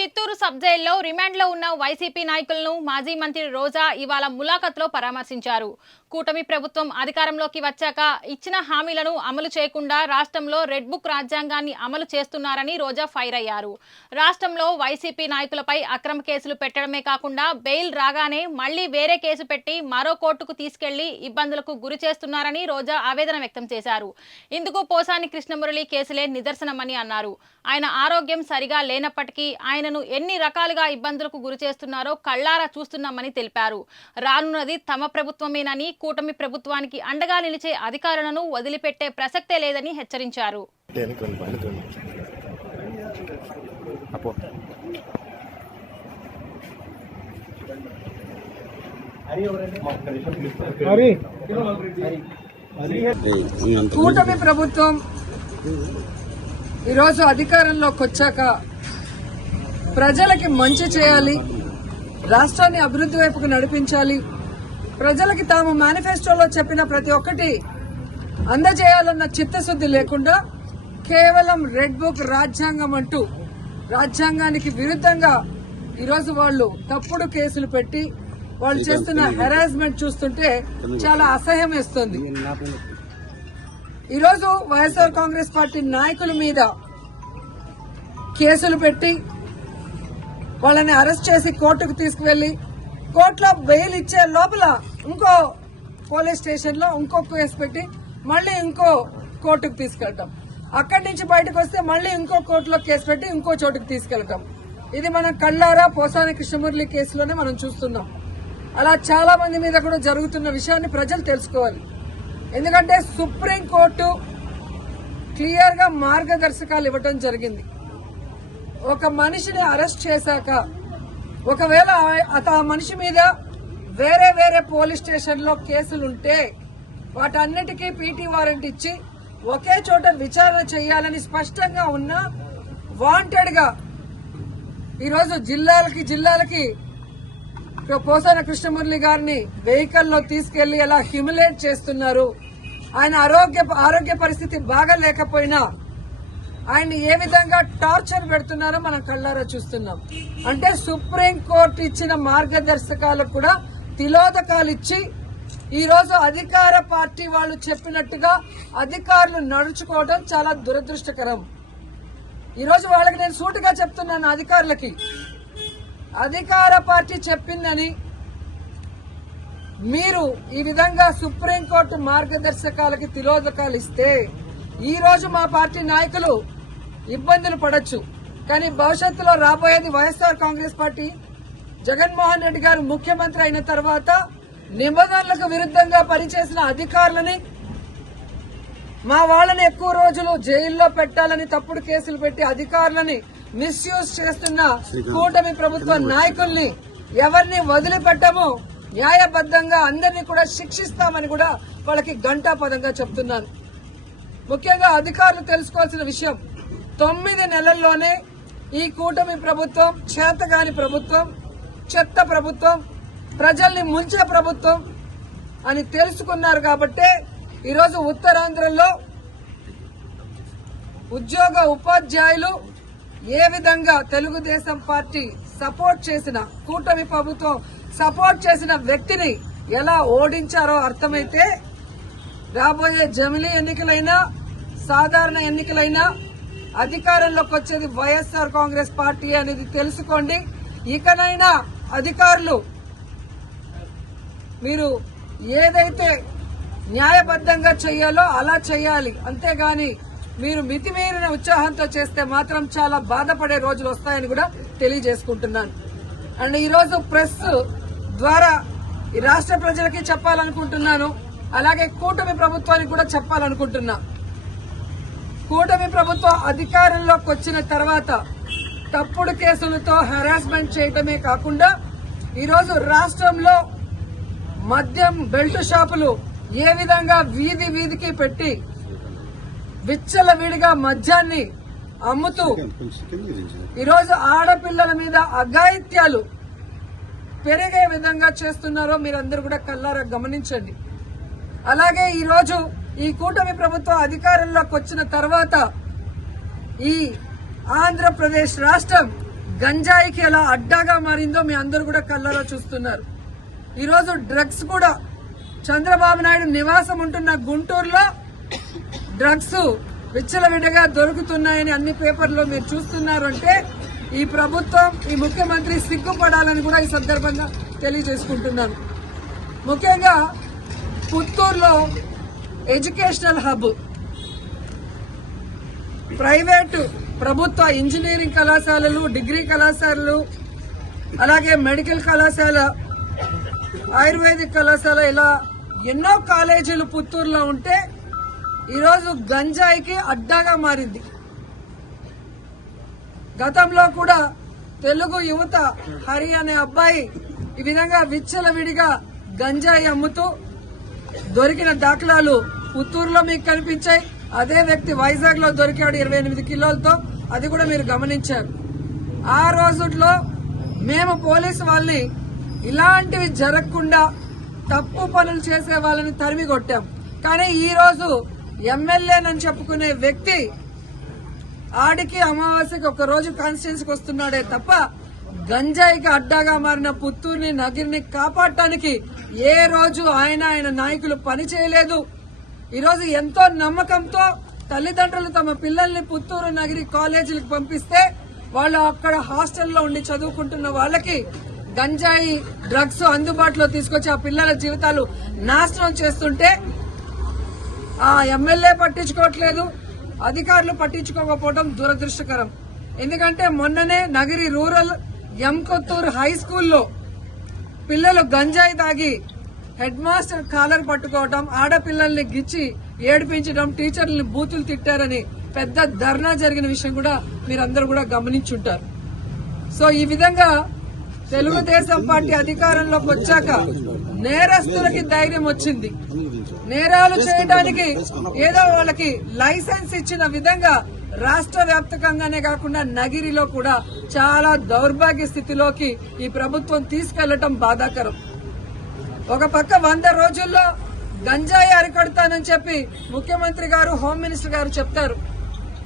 Chittoor sub జైల్లో రిమాండ్లో ఉన్న YCP నాయకులను మాజీ మంత్రి రోజా ఇవాళ ములాఖత్లో పరామర్శించారు. కూటమి ప్రభుత్వం అధికారంలోకి వచ్చాక ఇచ్చిన హామీలను అమలు చేయకుండా రాష్ట్రంలో రెడ్ బుక్ రాజ్యాంగాన్ని అమలు చేస్తున్నారని రోజా ఫైర్ అయ్యారు. రాష్ట్రంలో వైసీపీ నాయకులపై అక్రమ కేసులు పెట్టడమే కాకుండా బెయిల్ రాగానే మళ్లీ వేరే కేసు పెట్టి మరో కోర్టుకు తీసుకెళ్లి ఇబ్బందులకు గురి చేస్తున్నారని రోజా ఆవేదన వ్యక్తం చేశారు. ఇందుకు పోసాని కృష్ణమురళి కేసులే నిదర్శనమని అన్నారు. ఆయన ఆరోగ్యం సరిగా లేనప్పటికీ ఆయనను ఎన్ని రకాలుగా ఇబ్బందులకు గురి చేస్తున్నారో కళ్లారా చూస్తున్నామని తెలిపారు. రానున్నది తమ ప్రభుత్వమేనని, కూటమి ప్రభుత్వానికి అండగా నిలిచే అధికారులను వదిలిపెట్టే ప్రసక్తే లేదని హెచ్చరించారు. కూటమి ప్రభుత్వం ఈరోజు అధికారంలోకి వచ్చాక ప్రజలకి మంచి చేయాలి, రాష్ట్రాన్ని అభివృద్ధి వైపుకు నడిపించాలి, ప్రజలకి తాము మేనిఫెస్టోలో చెప్పిన ప్రతి ఒక్కటి అందజేయాలన్న చిత్తశుద్ధి లేకుండా కేవలం రెడ్ బుక్ రాజ్యాంగం అంటూ రాజ్యాంగానికి విరుద్ధంగా ఈరోజు వాళ్ళు తప్పుడు కేసులు పెట్టి వాళ్ళు చేస్తున్న హెరాస్మెంట్ చూస్తుంటే చాలా అసహ్యం వేస్తుంది. ఈరోజు వైఎస్ఆర్ కాంగ్రెస్ పార్టీ నాయకుల మీద కేసులు పెట్టి వాళ్ళని అరెస్ట్ చేసి కోర్టుకు తీసుకువెళ్లి కోర్టులో బెయిల్ ఇచ్చే లోపల ఇంకో పోలీస్ స్టేషన్ లో ఇంకో కేసు పెట్టి మళ్లీ ఇంకో కోర్టుకు తీసుకెళ్తాం, అక్కడి నుంచి బయటకు వస్తే మళ్లీ ఇంకో కోర్టులో కేసు పెట్టి ఇంకో చోటుకు తీసుకెళ్తాం. ఇది మనం కళ్ళారా పోసాని కృష్ణమురళి కేసులోనే మనం చూస్తున్నాం. అలా చాలా మంది మీద కూడా జరుగుతున్న విషయాన్ని ప్రజలు తెలుసుకోవాలి. ఎందుకంటే సుప్రీంకోర్టు క్లియర్ గా మార్గదర్శకాలు ఇవ్వటం జరిగింది. ఒక మనిషిని అరెస్ట్ చేశాక ఒకవేళ ఆ మనిషి మీద వేరే వేరే పోలీస్ స్టేషన్ లో కేసులుంటే వాటన్నిటికీ పీటీ వారెంట్ ఇచ్చి ఒకే చోట విచారణ చేయాలని స్పష్టంగా ఉన్న వాంటెడ్ గా ఈరోజు జిల్లాలకి పోసాన కృష్ణమురళి గారిని వెహికల్లో తీసుకెళ్లి ఎలా హ్యూమిలేట్ చేస్తున్నారు, ఆయన ఆరోగ్య పరిస్థితి బాగాలేకపోయినా ఆయన్ని ఏ విధంగా టార్చర్ పెడుతున్నారో మనం కళ్ళారా చూస్తున్నాం. అంటే సుప్రీంకోర్టు ఇచ్చిన మార్గదర్శకాలకు కూడా తిలోదకాలు ఇచ్చి ఈరోజు అధికార పార్టీ వాళ్ళు చెప్పినట్టుగా అధికారులు నడుచుకోవడం చాలా దురదృష్టకరం. ఈరోజు వాళ్ళకి నేను సూటిగా చెప్తున్నాను, అధికారులకి అధికార పార్టీ చెప్పిందని మీరు ఈ విధంగా సుప్రీంకోర్టు మార్గదర్శకాలకి తిలోదకాలు ఇస్తే ఈ రోజు మా పార్టీ నాయకులు ఇబ్బందులు పడొచ్చు, కానీ భవిష్యత్తులో రాబోయేది వైఎస్ఆర్ కాంగ్రెస్ పార్టీ. జగన్మోహన్ రెడ్డి గారు ముఖ్యమంత్రి అయిన తర్వాత నిబంధనలకు విరుద్ధంగా పనిచేసిన అధికారులని, మా వాళ్ళని ఎక్కువ రోజులు జైల్లో పెట్టాలని తప్పుడు కేసులు పెట్టి అధికారులని మిస్యూజ్ చేస్తున్న కూటమి ప్రభుత్వ నాయకుల్ని ఎవరిని వదిలిపెట్టము, న్యాయబద్దంగా అందరినీ కూడా శిక్షిస్తామని కూడా వాళ్ళకి ఘంటాపదంగా చెప్తున్నాను. ముఖ్యంగా అధికారులు తెలుసుకోవాల్సిన విషయం, 9 నెలల్లోనే ఈ కూటమి ప్రభుత్వం చేతగాని ప్రభుత్వం, చెత్త ప్రభుత్వం, ప్రజల్ని ముంచే ప్రభుత్వం అని తెలుసుకున్నారు. కాబట్టే ఈరోజు ఉత్తరాంధ్రలో ఉపాధ్యాయులు ఏ విధంగా తెలుగుదేశం పార్టీ సపోర్ట్ చేసిన, కూటమి ప్రభుత్వం సపోర్ట్ చేసిన వ్యక్తిని ఎలా ఓడించారో అర్థమైతే రాబోయే జమిలీ ఎన్నికలైనా సాధారణ ఎన్నికలైనా అధికారంలోకి వచ్చేది వైఎస్ఆర్ కాంగ్రెస్ పార్టీ అనేది తెలుసుకోండి. ఇకనైనా అధికారులు మీరు ఏదైతే న్యాయబద్దంగా చేయాలో అలా చేయాలి, అంతేగాని మీరు మితిమీరిన ఉత్సాహంతో చేస్తే మాత్రం చాలా బాధపడే రోజులు వస్తాయని కూడా తెలియజేసుకుంటున్నాను. అండ్ ఈరోజు ప్రెస్ ద్వారా ఈ రాష్ట్ర ప్రజలకి చెప్పాలనుకుంటున్నాను, అలాగే కూటమి ప్రభుత్వానికి కూడా చెప్పాలనుకుంటున్నా. కూటమి ప్రభుత్వం అధికారంలోకి వచ్చిన తర్వాత తప్పుడు కేసులతో హెరాస్మెంట్ చేయటమే కాకుండా ఈరోజు రాష్ట్రంలో మద్యం బెల్ట్ షాపులు ఏ విధంగా వీధికి పెట్టి విచ్చలవిడిగా మద్యాన్ని అమ్ముతూ ఈరోజు ఆడపిల్లల మీద అఘాయిత్యాలు పెరిగే విధంగా చేస్తున్నారో మీరందరూ కూడా కళ్ళారా గమనించండి. అలాగే ఈరోజు ఈ కూటమి ప్రభుత్వం అధికారంలోకి వచ్చిన తర్వాత ఈ ఆంధ్రప్రదేశ్ రాష్ట్రం గంజాయికి ఎలా అడ్డాగా మారిందో మీ అందరూ కూడా కళ్ళలో చూస్తున్నారు. ఈరోజు డ్రగ్స్ కూడా చంద్రబాబు నాయుడు నివాసం ఉంటున్న గుంటూరులో డ్రగ్స్ విచ్చలవిడిగా దొరుకుతున్నాయని అన్ని పేపర్లో మీరు చూస్తున్నారు అంటే ఈ ప్రభుత్వం, ఈ ముఖ్యమంత్రి సిగ్గుపడాలని కూడా ఈ సందర్భంగా తెలియజేసుకుంటున్నాను. ముఖ్యంగా పుత్తూరులో ఎడ్యుకేషనల్ హబ్, ప్రైవేటు ప్రభుత్వ ఇంజనీరింగ్ కళాశాలలు, డిగ్రీ కళాశాలలు, అలాగే మెడికల్ కళాశాల, ఆయుర్వేదిక్ కళాశాల, ఇలా ఎన్నో కాలేజీలు పుత్తూరులో ఉంటే ఈరోజు గంజాయికి అడ్డాగా మారింది. గతంలో కూడా తెలుగు యువత హరి అనే అబ్బాయి ఈ విధంగా విచ్చలవిడిగా గంజాయి అమ్ముతూ దొరికిన దాఖలాలు పుత్తూరులో మీకు కనిపించాయి. అదే వ్యక్తి వైజాగ్ లో దొరికాడు 28 కిలోలతో, అది కూడా మీరు గమనించారు. ఆ రోజుల్లో మేము పోలీసు వాళ్ళని ఇలాంటివి జరగకుండా తప్పు పనులు చేసే వాళ్ళని తరిమి కొట్టాం. కానీ ఈ రోజు ఎమ్మెల్యేనని చెప్పుకునే వ్యక్తి ఆడికి అమావాస్యకి ఒక రోజు కాన్స్టిట్యున్సీకి వస్తున్నాడే తప్ప గంజాయికి అడ్డాగా మారిన పుత్తూరుని, నగిరిని కాపాడటానికి ఏ రోజు ఆయన నాయకులు పని చేయలేదు. ఈరోజు ఎంతో నమ్మకంతో తల్లిదండ్రులు తమ పిల్లల్ని పుత్తూరు నగిరి కాలేజీలకు పంపిస్తే వాళ్ళు అక్కడ హాస్టల్లో ఉండి చదువుకుంటున్న వాళ్ళకి గంజాయి, డ్రగ్స్ అందుబాటులో తీసుకొచ్చి ఆ పిల్లల జీవితాలు నాశనం చేస్తుంటే ఆ ఎమ్మెల్యే పట్టించుకోవట్లేదు, అధికారులు పట్టించుకోకపోవడం దురదృష్టకరం. ఎందుకంటే మొన్ననే నగిరి రూరల్ ఎంకొత్తూరు హై స్కూల్లో పిల్లలు గంజాయి తాగి హెడ్ మాస్టర్ కాలర్ పట్టుకోవడం, ఆడపిల్లల్ని గిచ్చి ఏడిపించడం, టీచర్లని బూతులు తిట్టారని పెద్ద ధర్నా జరిగిన విషయం కూడా మీరందరూ కూడా గమనించుంటారు. సో ఈ విధంగా తెలుగుదేశం పార్టీ అధికారంలోకి వచ్చాక నేరస్తులకి ధైర్యం వచ్చింది. నేరాలు చేయడానికి ఏదో వాళ్ళకి లైసెన్స్ ఇచ్చిన విధంగా రాష్ట్ర వ్యాప్తంగానే కాకుండా నగిరిలో కూడా చాలా దౌర్భాగ్య స్థితిలోకి ఈ ప్రభుత్వం తీసుకెళ్లటం బాధాకరం. ఒక పక్క 100 రోజుల్లో గంజాయి అరికడతానని చెప్పి ముఖ్యమంత్రి గారు, హోమ్ మినిస్టర్ గారు చెప్తారు.